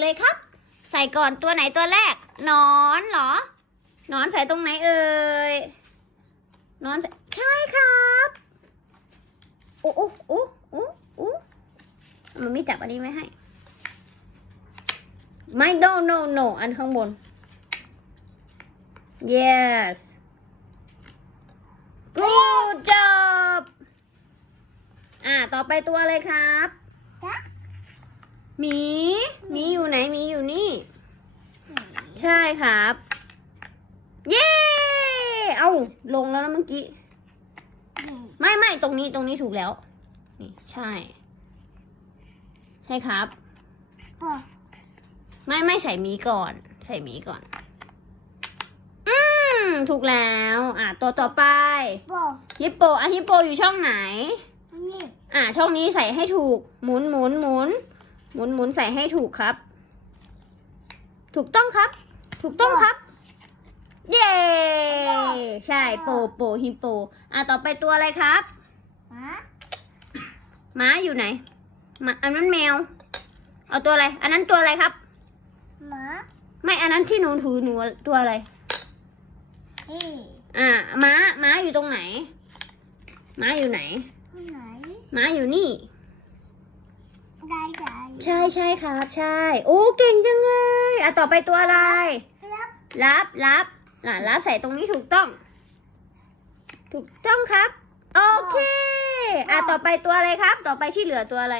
เลยครับ ใส่ก่อนตัวไหนตัวแรกนอนเหรอ นอนใส่ตรงไหนเอ่ยนอนใช่ครับอู้อู้อู้อู้อู้มันไม่จับอันนี้ไม่ให้ ไม่ no no no อันข้างบน yes good job อ่า ต่อไปตัวอะไรครับจ๊ะ หมีหมีอยู่ไหนหมีอยู่นี่ ใช่ครับ เย้เอาลงแล้วนะเมื่อกี้ ไม่ไม่ตรงนี้ตรงนี้ถูกแล้ว นี่ใช่ ใช่ครับปอไม่ไม่ใส่หมีก่อน ใส่หมีก่อน อืมถูกแล้ว อะตัวต่อไปปอฮิปโปอะฮิปโปอยู่ช่องไหนนี่อะช่องนี้ใส่ให้ถูก หมุนหมุนหมุน หมุนหมุนใส่ให้ถูกครับ ถูกต้องครับ ถูกต้องครับ เย้ใช่โปโปฮิปโป อะต่อไปตัวอะไรครับฮะม้าอยู่ไหนม้าอันนั้นแมว เอาตัวอะไร อันนั้นตัวอะไรครับหมาไม่อันนั้นที่หนูถือหนูตัวอะไรเอ๊ะอ่าม้าม้าอยู่ตรงไหนม้าอยู่ไหนที่ไหนม้าอยู่นี่ ได้ใจใช่ใช่ครับ ใช่ โอ้เก่งจังเลยอะต่อไปตัวอะไร รับรับรับอะรับใส่ตรงนี้ถูกต้อง ถูกต้องครับ โอเคอะต่อไปตัวอะไรครับ ต่อไปที่เหลือตัวอะไร